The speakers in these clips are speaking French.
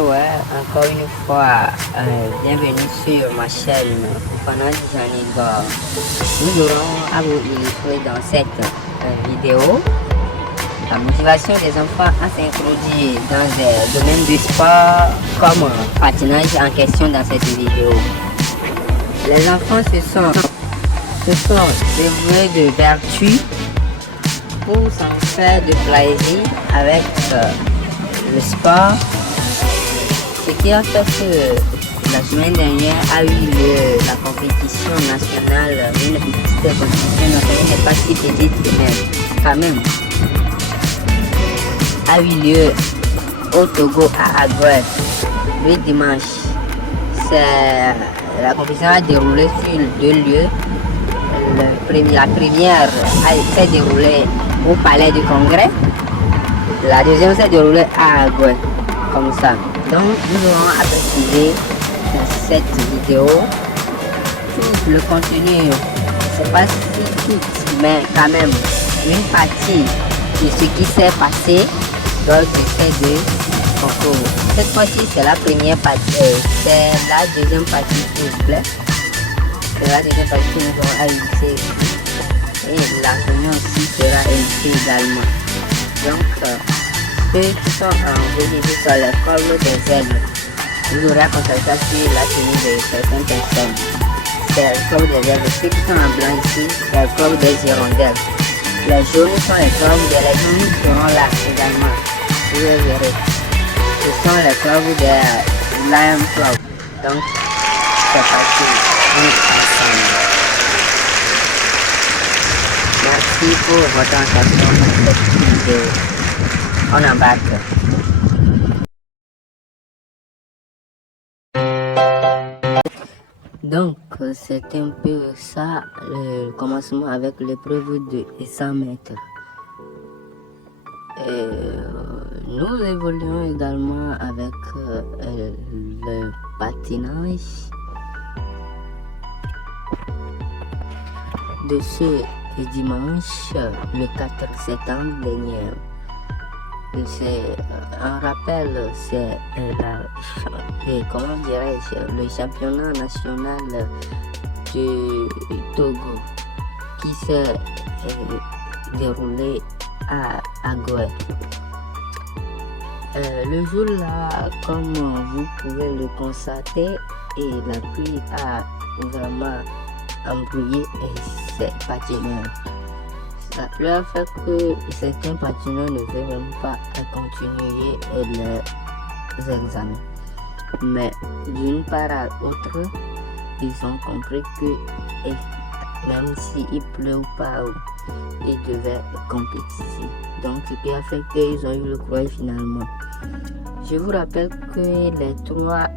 Ouais, encore une fois, bienvenue sur ma chaîne Fana Janiga. Nous aurons à vous illustrer dans cette vidéo la motivation des enfants à s'introduire dans des domaines du sport comme patinage en question dans cette vidéo. Les enfants se sont dévoués de vertu pour s'en faire de plaisir avec le sport. Ce qui a fait que la semaine dernière a eu lieu la compétition nationale, une petite compétition nationale n'est pas si petite, mais quand même, a eu lieu au Togo à Agouet le dimanche. La compétition a déroulé sur 2 lieux. La première s'est déroulée au Palais du Congrès, la deuxième s'est déroulée à Agouet, comme ça. Donc nous allons apprécier dans cette vidéo tout le contenu. C'est pas si tout, mais quand même une partie de ce qui s'est passé lors de ces 2 concours. Cette fois-ci c'est la première partie, c'est la deuxième partie s'il vous plaît. C'est la deuxième partie que nous allons ajouter. Et la première aussi sera invitée également. Donc ceux qui sont venus sur le club des aigles, vous aurez à constater sur la tenue de certaines personnes. C'est le club des aigles. Ceux qui sont en blanc ici, c'est le club des hirondelles. Les jaunes sont les clubs des jaunes seront là également. Vous verrez. Ce sont les clubs des Lion Club. Donc, c'est parti. Ensemble. Merci pour votre attention pour cette vidéo. On embarque. Donc c'est un peu ça le commencement avec l'épreuve de 100 mètres. Nous évoluons également avec le patinage. De ce dimanche, le 4 septembre dernier. C'est un rappel, c'est comment dirais-je, le championnat national du Togo qui s'est déroulé à Agouet. Le jour là, comme vous pouvez le constater, et la pluie a vraiment embrouillé ces patineurs. La pluie a fait que certains patineurs ne veulent même pas continuer les examens. Mais d'une part à l'autre, ils ont compris que même s'il pleut ou pas, ils devaient compétir. Donc ce qui a fait qu'ils ont eu le courage finalement. Je vous rappelle que les 3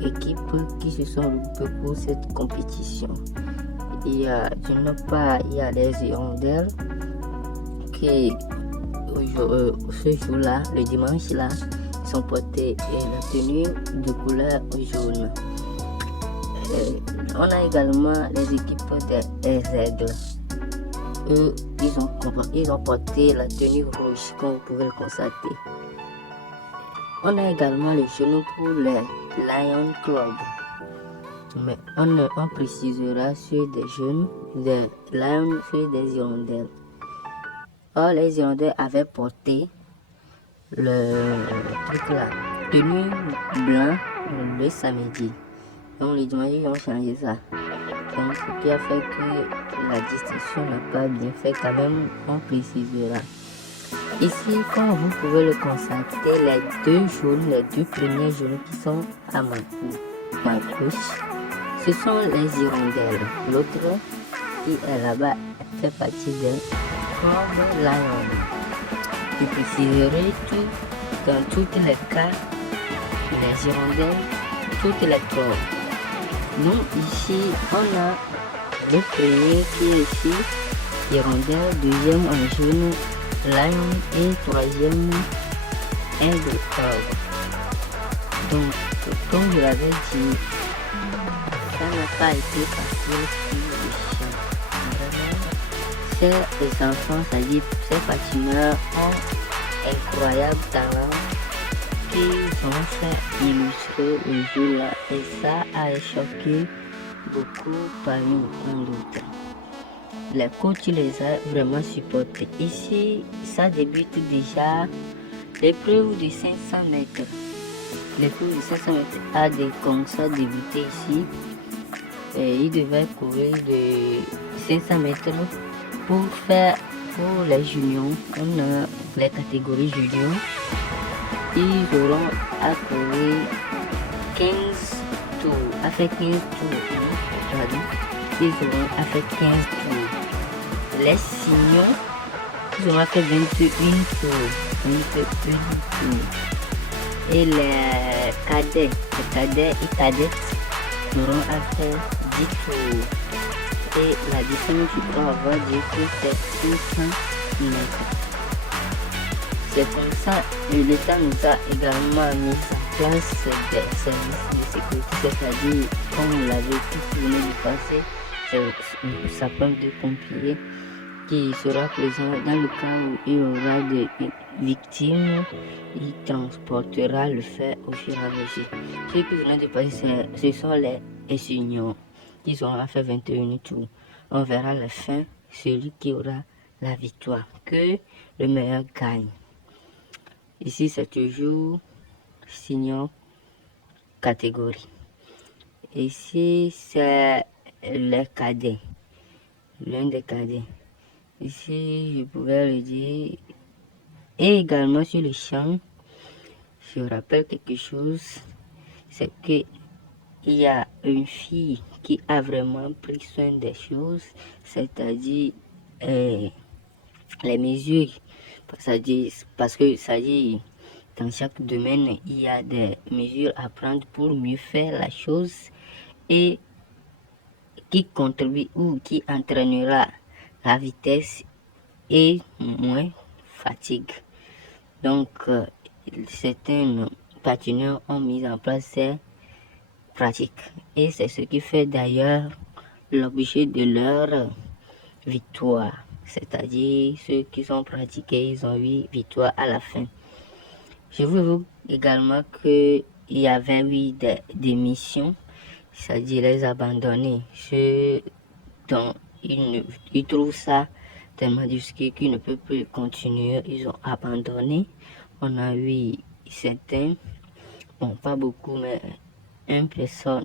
équipes qui se sont regroupées pour cette compétition. Il y a d'une part les hirondelles qui ce jour-là, le dimanche là, sont portés la tenue de couleur jaune. On a également les équipes des aigles. Eux, ils ont porté la tenue rouge, comme vous pouvez le constater. On a également le jaune pour les Lion Club. Mais on précisera sur des jeunes, des lions, sur des hirondelles. Or, les hirondelles avaient porté le truc là, tenue blanc le samedi. Donc, le dimanche, ils ont changé ça. Donc, ce qui a fait que la distinction n'a pas bien fait, quand même, on précisera. Ici, comme vous pouvez le constater, les 2 jaunes, les 2 premiers jaunes qui sont à ma gauche, ce sont les hirondelles. L'autre qui est là-bas fait partie d'un club lion. Je préciserai tout, dans tous les cas, les hirondelles, toutes les clubs. Nous ici, on a le premier qui est ici, Hirondelle, deuxième en jaune, Lion et troisième Aigle Club. Donc, comme je l'avais dit, ça n'a pas été facile sur le champ. Vraiment, ces enfants, c'est-à-dire ces patineurs, ont incroyable talent qu'ils ont fait illustrer le jour-là et ça a choqué beaucoup parmi d'autres. Les coachs les a vraiment supportés. Ici, ça débute déjà l'épreuve de 500 mètres. L'épreuve de 500 mètres a comme ça débuté ici. Et il devait courir de 500 mètres pour les juniors, les catégories juniors. Ils auront à courir 15 tours, à faire 15 tours. Ils auront à faire 15 tours. Les signaux, ils auront à faire 21 tours. 21 tours. Et les cadets et cadettes auront à faire 10 tours. Et la distance, tu peux avoir dit que c'est 500 mètres. C'est comme ça, l'État nous a également mis en place des services de sécurité, c'est-à-dire, comme vous l'avez tout venez de passer, c'est le sapeur de pompiers qui sera présent dans le cas où il y aura des victimes. Il transportera le fait au fur et à mesure. Ce que vous venez de passer, ce sont les seniors qui auront fait 21 tours. On verra la fin, celui qui aura la victoire, que le meilleur gagne. Ici, c'est toujours senior catégorie. Ici, c'est les cadets, l'un des cadets. Ici, je pouvais le dire. Et également sur le champ, je rappelle quelque chose, c'est que il y a une fille qui a vraiment pris soin des choses, c'est-à-dire les mesures, parce que ça dit dans chaque domaine, il y a des mesures à prendre pour mieux faire la chose et qui contribue ou qui entraînera la vitesse et moins fatigue. Donc, certains patineurs ont mis en place ces pratiques et c'est ce qui fait d'ailleurs l'objet de leur victoire. C'est-à-dire ceux qui sont pratiqués, ils ont eu victoire à la fin. Je vous avoue également qu'il y avait des missions, c'est-à-dire les abandonner. Ceux dont ils trouvent ça tellement difficile qu'ils ne peuvent plus continuer, ils ont abandonné. On a eu certains, bon pas beaucoup, mais une personne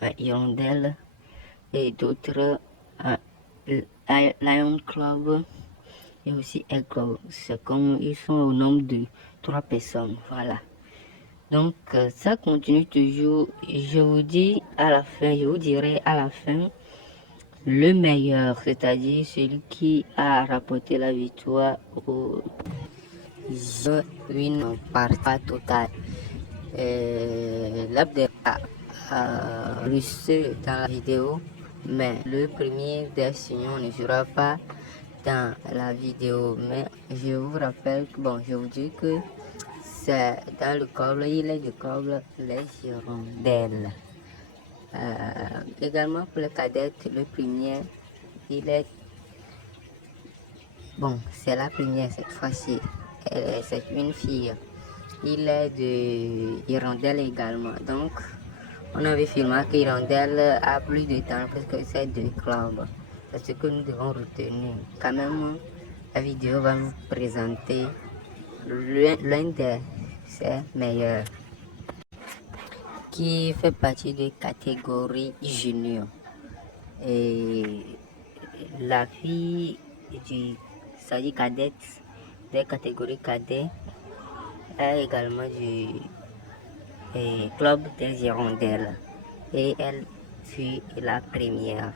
à Hirondelle et d'autres à Lion Club et aussi Egg Club. C'est comme ils sont au nombre de 3 personnes, voilà. Donc ça continue toujours. Je vous dirai à la fin le meilleur, c'est-à-dire celui qui a rapporté la victoire au une part totale. L'Abdel a réussi dans la vidéo, mais le premier des signaux ne sera pas dans la vidéo. Mais je vous rappelle que, bon, je vous dis que c'est dans le câble, il est du câble les hirondelles. Également pour les cadettes, le premier, il est bon, c'est la première cette fois-ci. C'est une fille. Il est de Hirondelle également. Donc, on avait filmé que Hirondelle a plus de temps parce que c'est deux clubs. C'est ce que nous devons retenir. Quand même, la vidéo va nous présenter l'un de ses meilleurs qui fait partie de catégorie junior. Et la fille du s'agit cadette, des catégories cadets, est également du club des hirondelles et elle fut la première.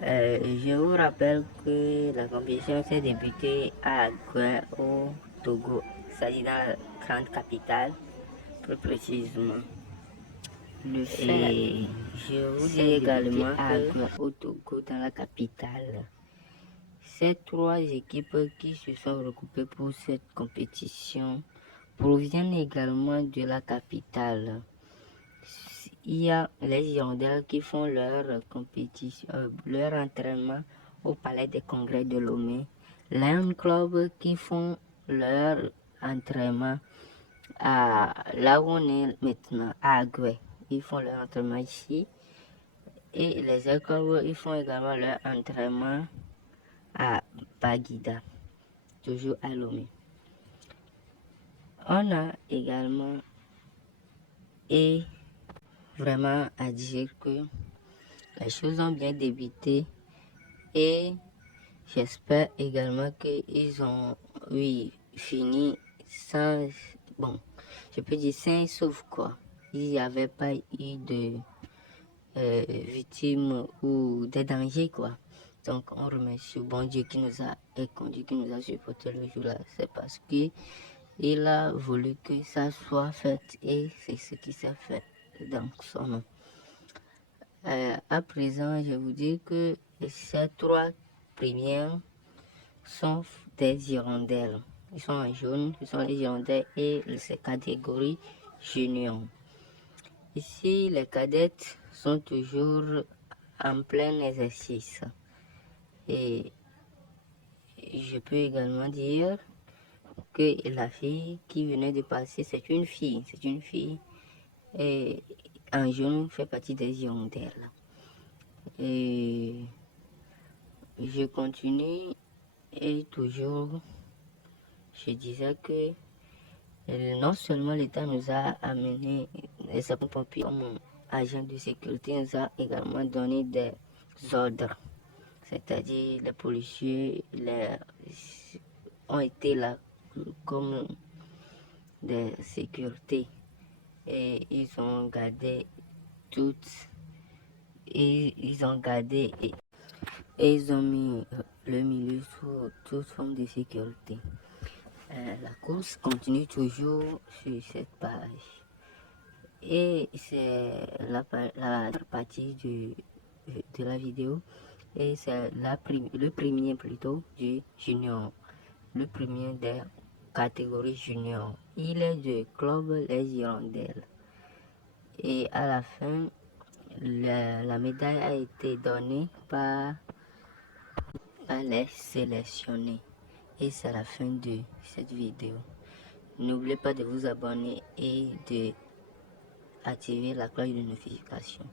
Je vous rappelle que la compétition s'est débutée à Gouin au Togo, c'est-à-dire dans la grande capitale plus précisément. le fait. Et je vous dis également que au Togo, dans la capitale, ces 3 équipes qui se sont regroupées pour cette compétition proviennent également de la capitale. Il y a les Hirondelles qui font leur compétition, leur entraînement au Palais des Congrès de Lomé. Lion Club qui font leur entraînement là où on est maintenant, à Agoué. Ils font leur entraînement ici. Et les écoles, ils font également leur entraînement à Baguida, toujours à Lomé. On a également, et vraiment à dire que les choses ont bien débuté et j'espère également qu'ils ont, fini sans, bon, je peux dire sain et sauf quoi. Il n'y avait pas eu de victimes ou des dangers quoi. Donc on remercie le bon Dieu qui nous a conduit, qui nous a supporté le jour-là. C'est parce qu'il a voulu que ça soit fait et c'est ce qui s'est fait dans son nom. À présent, je vous dis que ces 3 premières sont des hirondelles. Ils sont en jaune, ils sont les hirondelles et ces catégories junior. Ici, les cadettes sont toujours en plein exercice. Et je peux également dire que la fille qui venait de passer, c'est une fille. C'est une fille. Et en jaune fait partie des hirondelles. Et je continue et toujours, je disais que non seulement l'État nous a amené les sapeurs-pompiers comme agents de sécurité, nous a également donné des ordres. C'est-à-dire les policiers ont été là comme des sécurités et ils ont gardé toutes et ils ont gardé et ils ont mis le milieu sous toute forme de sécurité. La course continue toujours sur cette page et c'est la partie de la vidéo et c'est le premier plutôt du junior, le premier des catégories junior. Il est du club Les Hirondelles et à la fin la médaille a été donnée par les sélectionnés. Et c'est la fin de cette vidéo. N'oubliez pas de vous abonner et de activer la cloche de notification.